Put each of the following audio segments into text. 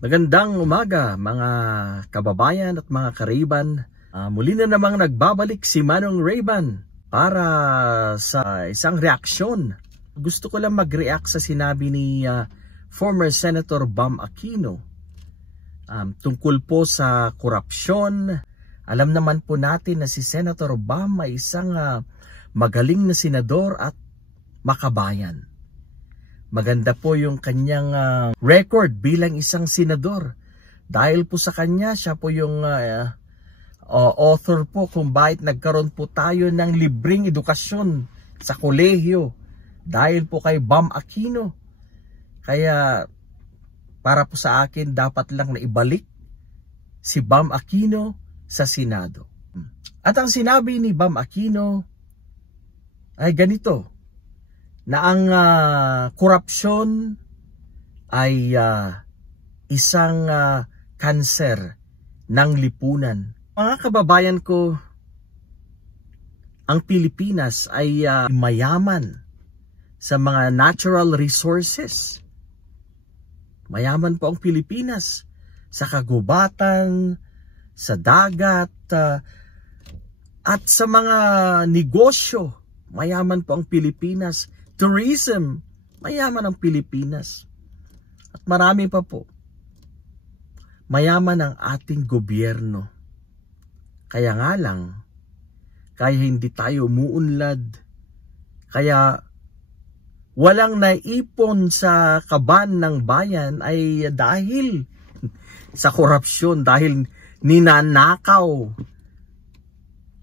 Magandang umaga mga kababayan at mga kariban. Muli na namang nagbabalik si Manong Rayban para sa isang reaksyon. Gusto ko lang mag-react sa sinabi ni former Senator Bam Aquino tungkol po sa korupsyon. Alam naman po natin na si Senator Bam ay isang magaling na senador at makabayan. Maganda po yung kanyang record bilang isang senador. Dahil po sa kanya, siya po yung author po kung bakit nagkaroon po tayo ng libreng edukasyon sa kolehiyo. Dahil po kay Bam Aquino. Kaya para po sa akin, dapat lang na ibalik si Bam Aquino sa Senado. At ang sinabi ni Bam Aquino ay ganito, na ang korupsyon ay isang kanser ng lipunan. Mga kababayan ko, ang Pilipinas ay mayaman sa mga natural resources. Mayaman po ang Pilipinas sa kagubatan, sa dagat, at sa mga negosyo. Mayaman po ang Pilipinas. Tourism, mayaman ang Pilipinas. At marami pa po. Mayaman ang ating gobyerno. Kaya nga lang, kaya hindi tayo umuunlad. Kaya walang naipon sa kaban ng bayan ay dahil sa korupsyon, dahil ninanakaw,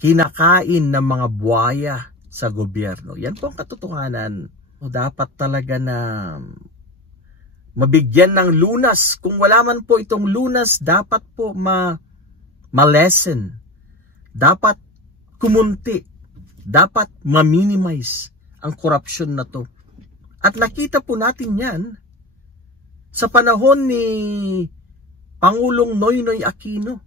kinakain ng mga buhaya sa gobyerno. Yan po ang katotohanan. O dapat talaga na mabigyan ng lunas. Kung wala man po itong lunas, dapat po ma-lessen. Dapat kumunti. Dapat ma-minimize ang korupsyon na to. At nakita po natin yan sa panahon ni Pangulong Noynoy Aquino.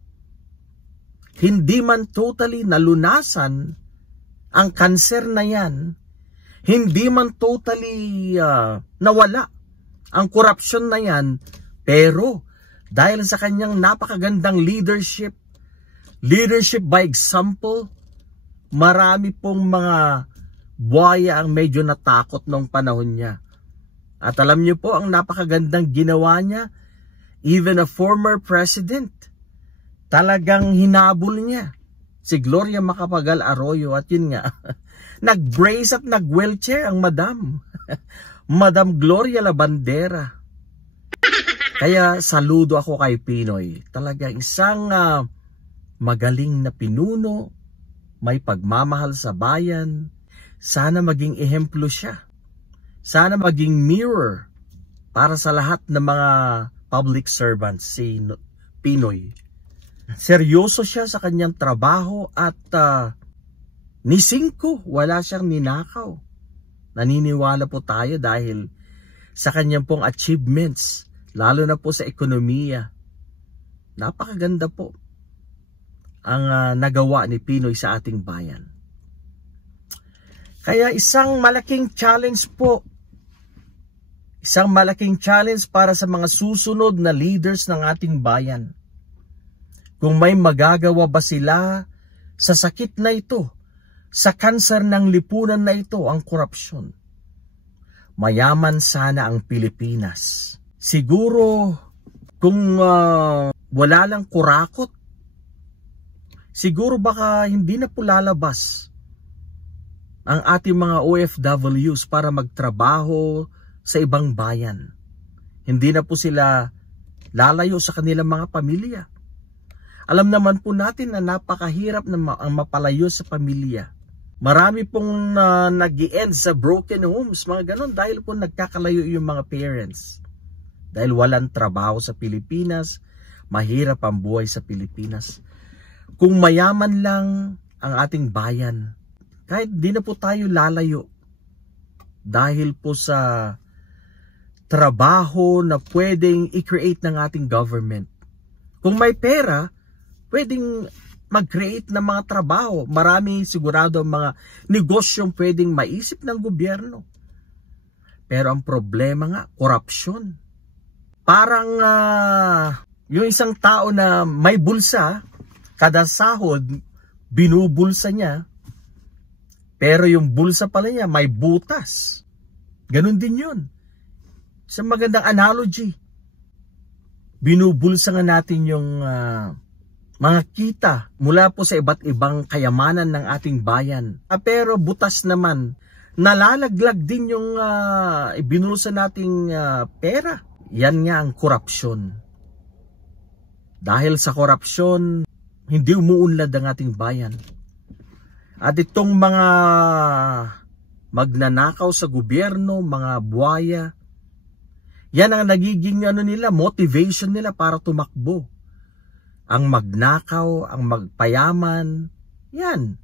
Hindi man totally nalunasan ang kanser na yan, hindi man totally nawala ang korupsyon na yan, pero dahil sa kanyang napakagandang leadership by example, marami pong mga buhaya ang medyo natakot noong panahon niya. At alam niyo po ang napakagandang ginawa niya, even a former president, talagang hinabol niya si Gloria Macapagal Arroyo, at yun nga, nag-brace at nag-wheelchair ang madam. Madam Gloria Labandera. Kaya saludo ako kay Pinoy. Talaga isang magaling na pinuno, may pagmamahal sa bayan. Sana maging ehemplo siya. Sana maging mirror para sa lahat ng mga public servants, si Pinoy. Seryoso siya sa kanyang trabaho at ni Cinco, wala siyang ninakaw. Naniniwala po tayo dahil sa kanyang pong achievements, lalo na po sa ekonomiya. Napakaganda po ang nagawa ni Pinoy sa ating bayan. Kaya isang malaking challenge po. Isang malaking challenge para sa mga susunod na leaders ng ating bayan. Kung may magagawa ba sila sa sakit na ito, sa kanser ng lipunan na ito, ang korupsyon. Mayaman sana ang Pilipinas. Siguro kung wala lang kurakot, siguro baka hindi na po lalabas ang ating mga OFWs para magtrabaho sa ibang bayan. Hindi na po sila lalayo sa kanilang mga pamilya. Alam naman po natin na napakahirap na mapalayo sa pamilya. Marami pong nag-i-end sa broken homes, mga ganon, dahil po nagkakalayo yung mga parents. Dahil walang trabaho sa Pilipinas, mahirap ang buhay sa Pilipinas. Kung mayaman lang ang ating bayan, kahit di na po tayo lalayo. Dahil po sa trabaho na pwedeng i-create ng ating government. Kung may pera, pwedeng mag-create ng mga trabaho. Marami sigurado mga negosyong pwedeng maisip ng gobyerno. Pero ang problema nga, korupsyon. Parang yung isang tao na may bulsa, kada sahod, binubulsa niya, pero yung bulsa pala niya may butas. Ganun din yun. Sa magandang analogy, binubulsa nga natin yung mga kita mula po sa iba't ibang kayamanan ng ating bayan. Pero butas naman, nalalaglag din yung ibinulsa nating pera. Yan nga ang korupsyon. Dahil sa korupsyon, hindi umuunlad ang ating bayan. At itong mga magnanakaw sa gobyerno, mga buwaya, yan ang nagiging motivation nila para tumakbo. Ang magnakaw, ang magpayaman, yan.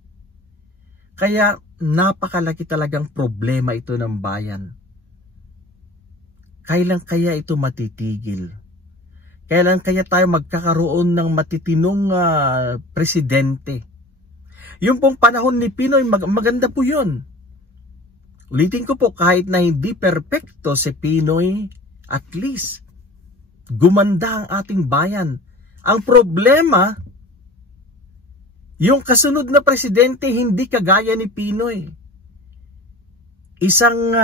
Kaya napakalaki talagang problema ito ng bayan. Kailan kaya ito matitigil? Kailan kaya tayo magkakaroon ng matitinong presidente? Yung pong panahon ni Pinoy, maganda po yun. Ulitin ko po, kahit na hindi perpekto si Pinoy, at least gumanda ang ating bayan. Ang problema, yung kasunod na presidente hindi kagaya ni Pinoy. Isang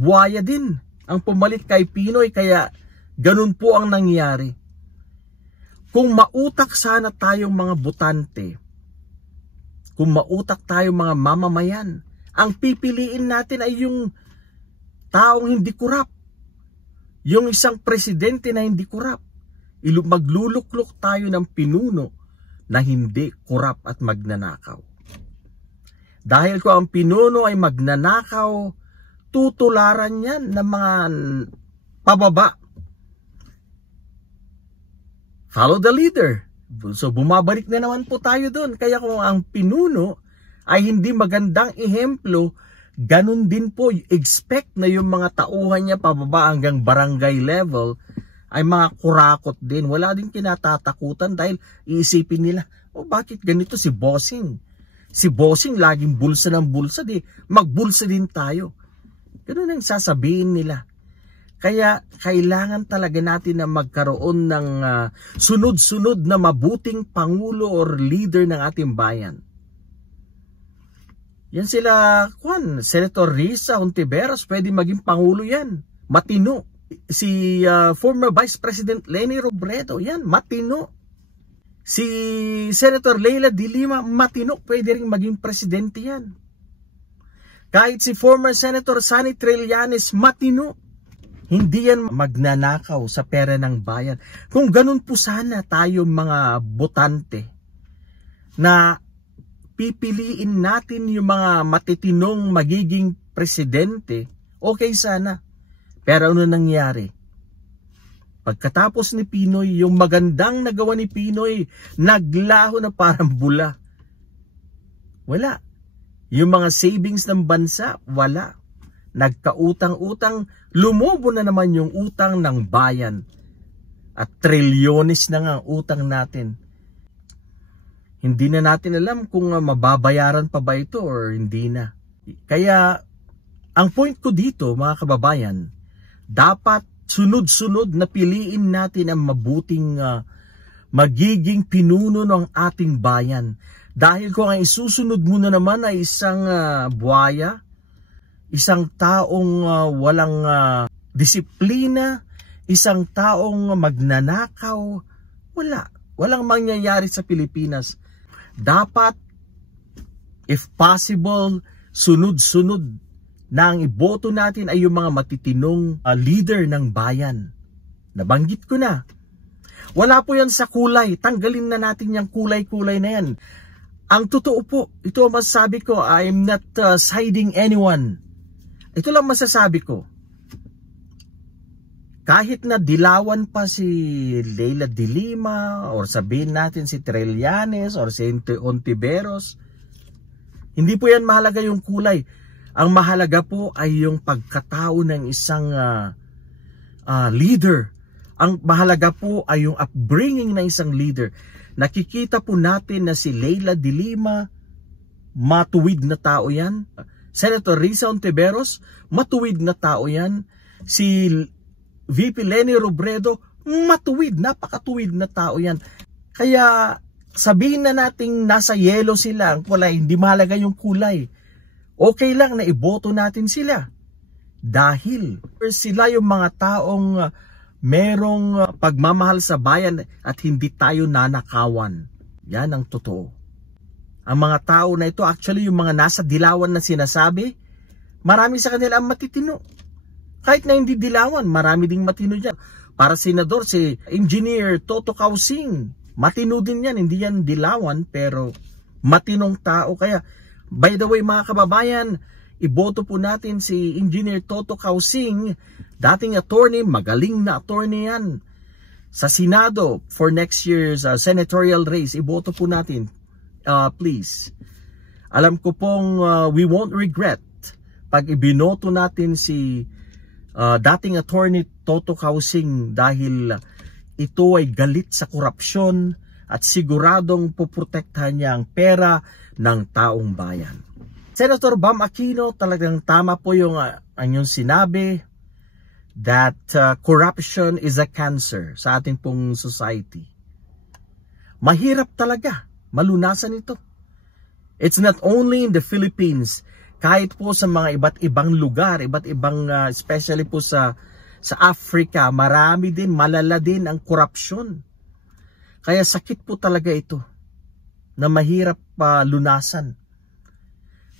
buwaya din ang pumalit kay Pinoy, kaya ganun po ang nangyari. Kung mautak sana tayong mga botante, kung mautak tayong mga mamamayan, ang pipiliin natin ay yung taong hindi kurap. Yung isang presidente na hindi kurap. Magluluklok tayo ng pinuno na hindi kurap at magnanakaw. Dahil kung ang pinuno ay magnanakaw, tutularan yan ng mga pababa. Follow the leader. So bumabalik na naman po tayo doon. Kaya kung ang pinuno ay hindi magandang ehemplo, ganun din po, expect na yung mga tauhan niya pababa hanggang barangay level ay mga kurakot din. Wala din kinatatakutan dahil iisipin nila, bakit ganito si Bossing? Si Bossing laging bulsa ng bulsa, magbulsa din tayo. Ganun ang sasabihin nila. Kaya kailangan talaga natin na magkaroon ng sunod-sunod na mabuting pangulo or leader ng ating bayan. Yan sila, Senator Risa Hontiveros, pwede maging pangulo yan. Matino. Si former Vice President Leni Robredo, yan, matino. Si Senator Leila de Lima, matino, pwede rin maging presidente yan. Kahit si former Senator Sonny Trillanes, matino. Hindi yan magnanakaw sa pera ng bayan. Kung ganun po sana tayo mga botante, na pipiliin natin yung mga matitinong magiging presidente, okay sana. Pero ano nangyari? Pagkatapos ni Pinoy, yung magandang nagawa ni Pinoy, naglaho na parang bula. Wala. Yung mga savings ng bansa, wala. Nagkautang-utang, lumobo na naman yung utang ng bayan. At trilyones na nga ang utang natin. Hindi na natin alam kung mababayaran pa ba ito or hindi na. Kaya, ang point ko dito, mga kababayan, dapat sunod-sunod na piliin natin ang mabuting magiging pinuno ng ating bayan. Dahil kung ang isusunod mo na naman ay isang buwaya, isang taong walang disiplina, isang taong magnanakaw, walang mangyayari sa Pilipinas. Dapat, if possible, sunod-sunod na ang iboto natin ay yung mga matitinong leader ng bayan. Nabanggit ko na. Wala po yan sa kulay. Tanggalin na natin yung kulay-kulay na yan. Ang totoo po, ito ang masasabi ko, I'm not siding anyone. Ito lang masasabi ko. Kahit na dilawan pa si Leila de Lima or sabihin natin si Trillanes or si Hontiveros, hindi po yan mahalaga yung kulay. Ang mahalaga po ay yung pagkatao ng isang leader. Ang mahalaga po ay yung upbringing ng isang leader. Nakikita po natin na si Leila de Lima, matuwid na tao yan. Senator Risa Hontiveros, matuwid na tao yan. Si VP Leni Robredo, matuwid, napakatuwid na tao yan. Kaya sabihin na nating nasa yellow sila, ang kulay, hindi mahalaga yung kulay. Okay lang na iboto natin sila. Dahil sila yung mga taong merong pagmamahal sa bayan at hindi tayo nanakawan. Yan ang totoo. Ang mga tao na ito, actually yung mga nasa dilawan na sinasabi, marami sa kanila ang matitino. Kahit na hindi dilawan, marami ding matino dyan. Para senador, si Engineer Toto Kausing, matino din yan, hindi yan dilawan, pero matinong tao. Kaya, by the way mga kababayan, iboto po natin si Engineer Toto Kausing, dating attorney, magaling na attorney yan. Sa Senado, for next year's senatorial race, iboto po natin, please. Alam ko pong we won't regret pag ibinoto natin si dating attorney Toto Kausing dahil ito ay galit sa korupsyon at siguradong poprotektahan niya ang pera ng taong bayan. Senator Bam Aquino, talagang tama po yung anyong sinabi that corruption is a cancer sa ating pong society. Mahirap talaga malunasan ito. It's not only in the Philippines, kahit po sa mga iba't ibang lugar, iba't ibang especially po sa Africa, marami din, malala din ang korupsyon. Kaya sakit po talaga ito na mahirap lunasan.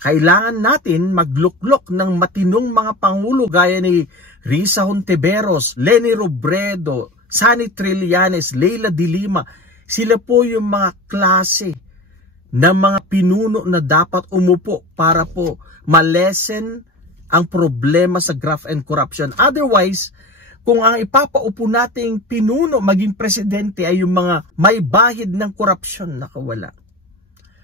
Kailangan natin magluklok ng matinong mga pangulo gaya ni Risa Hontiveros, Leni Robredo, Sani Trillanes, Leila de Lima. Sila po yung mga klase na mga pinuno na dapat umupo para po malesen ang problema sa graft and corruption. Otherwise, kung ang ipapaupo nating pinuno maging presidente ay yung mga may bahid ng korupsyon, nakawala.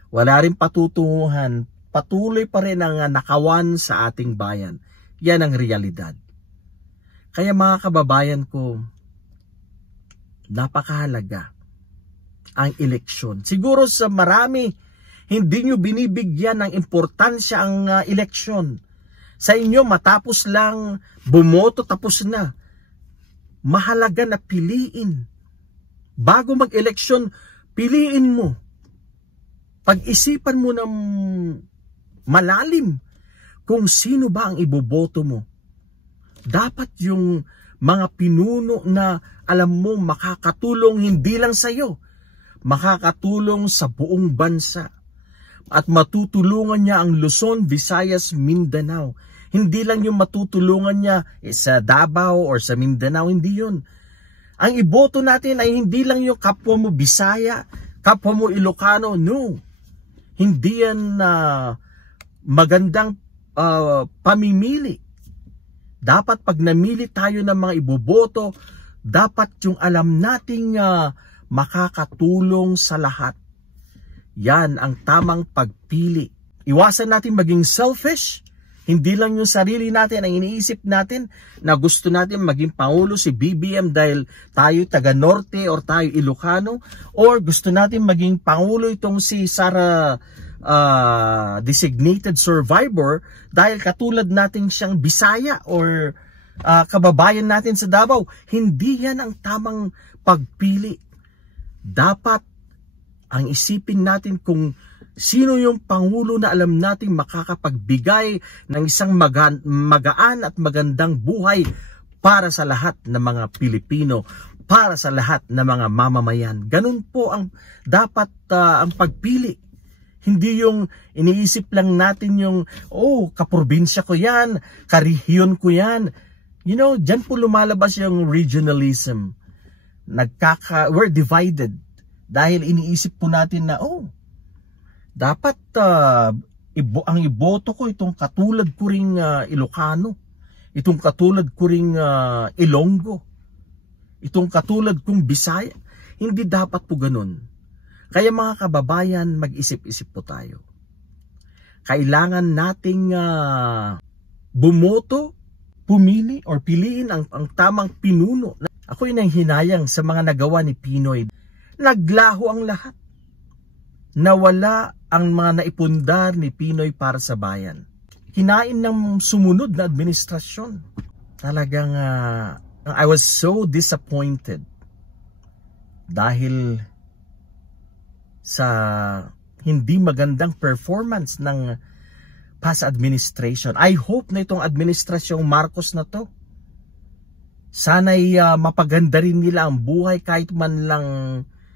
Wala rin patutunguhan, patuloy pa rin ang nakawan sa ating bayan. Yan ang realidad. Kaya mga kababayan ko, napakahalaga ang eleksyon. Siguro sa marami, hindi nyo binibigyan ng importansya ang eleksyon. Sa inyo, matapos lang bumoto, tapos na. Mahalaga na piliin. Bago mag-eleksyon, piliin mo. Pag-isipan mo ng malalim kung sino ba ang iboboto mo. Dapat yung mga pinuno na alam mo makakatulong hindi lang sa iyo, makakatulong sa buong bansa. At matutulungan niya ang Luzon, Visayas, Mindanao. Hindi lang yung matutulungan niya sa Davao or sa Mindanao, hindi yun. Ang iboto natin ay hindi lang yung kapwa mo Bisaya, kapwa mo Ilocano, no. Hindi yan magandang pamimili. Dapat pag namili tayo ng mga iboboto, dapat yung alam nating makakatulong sa lahat. Yan ang tamang pagpili. Iwasan natin maging selfish. Hindi lang yung sarili natin ang iniisip natin na gusto natin maging pangulo si BBM dahil tayo taga Norte or tayo Ilocano, or gusto natin maging pangulo itong si Sara designated survivor dahil katulad natin siyang Bisaya or kababayan natin sa Davao. Hindi yan ang tamang pagpili. Dapat ang isipin natin kung sino yung pangulo na alam nating makakapagbigay ng isang magaan at magandang buhay para sa lahat ng mga Pilipino, para sa lahat ng mga mamamayan. Ganun po ang dapat ang pagpili. Hindi yung iniisip lang natin yung, kaprobinsya ko yan, karehiyon ko yan. You know, dyan po lumalabas yung regionalism. We're divided. Dahil iniisip po natin na, dapat ang iboto ko itong katulad ko ring Ilocano, itong katulad ko ring Ilonggo, itong katulad kong Bisaya. Hindi dapat po ganun. Kaya mga kababayan, mag-isip-isip po tayo. Kailangan nating bumoto, pumili or piliin ang tamang pinuno. Ako'y nang hinayang sa mga nagawa ni Pinoy. Naglaho ang lahat. Nawala ang mga naipundar ni Pinoy para sa bayan. Kinain ng sumunod na administrasyon. Talagang I was so disappointed dahil sa hindi magandang performance ng past administration. I hope na itong administrasyong Marcos na to, sana'y mapaganda rin nila ang buhay kahit man lang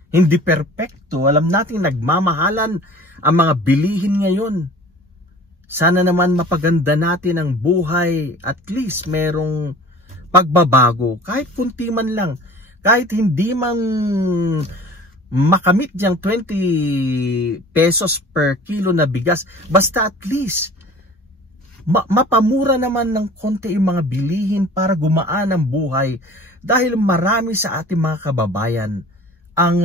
hindi perpekto. Alam natin nagmamahalan ang mga bilihin ngayon. Sana naman mapaganda natin ang buhay, at least merong pagbabago kahit kunti man lang, kahit hindi man makamit diyang 20 pesos per kilo na bigas, basta at least mapamura naman ng konti yung mga bilihin para gumaan ang buhay, dahil marami sa ating mga kababayan ang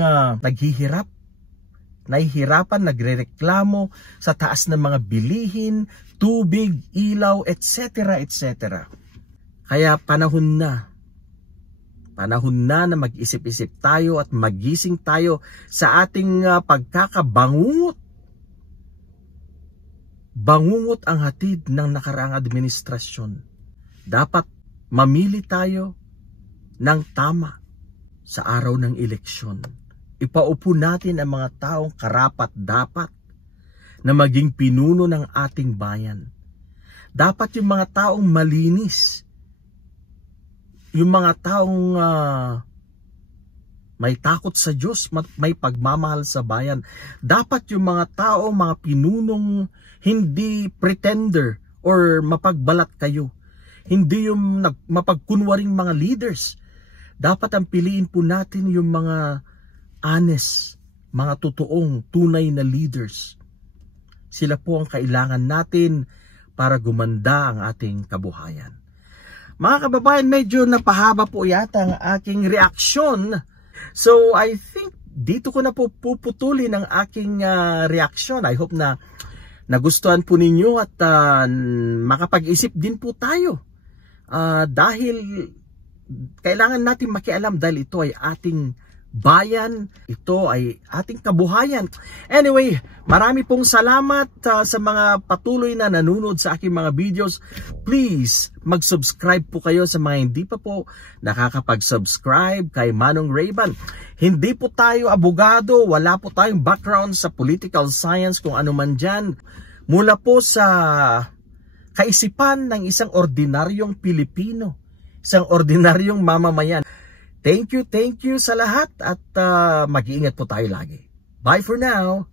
nahihirapan, nagrereklamo sa taas ng mga bilihin, tubig, ilaw, etc. etc. Kaya panahon na mag-isip-isip tayo at magising tayo sa ating pagkakabangungot. Bangungot ang hatid ng nakaraang administrasyon. Dapat mamili tayo ng tama sa araw ng eleksyon. Ipaupo natin ang mga taong karapat-dapat na maging pinuno ng ating bayan. Dapat yung mga taong malinis, yung mga taong may takot sa Diyos, may pagmamahal sa bayan. Dapat yung mga taong mga pinunong hindi pretender or mapagbalat kayo. Hindi yung mapagkunwaring mga leaders. Dapat ang piliin po natin yung mga honest, mga totoong, tunay na leaders. Sila po ang kailangan natin para gumanda ang ating kabuhayan. Mga kababayan, medyo napahaba po yata ang aking reaksyon. So I think dito ko na po puputulin ang aking reaksyon. I hope na nagustuhan po ninyo at makapag-isip din po tayo. Dahil kailangan natin makialam, dahil ito ay ating bayan, ito ay ating kabuhayan. Anyway, marami pong salamat sa mga patuloy na nanonood sa aking mga videos. Please, mag-subscribe po kayo sa mga hindi pa po nakakapag-subscribe kay Manong Rayban. Hindi po tayo abogado, wala po tayong background sa political science, kung ano man dyan. Mula po sa kaisipan ng isang ordinaryong Pilipino, isang ordinaryong mamamayan. Thank you sa lahat at mag-iingat po tayo lagi. Bye for now!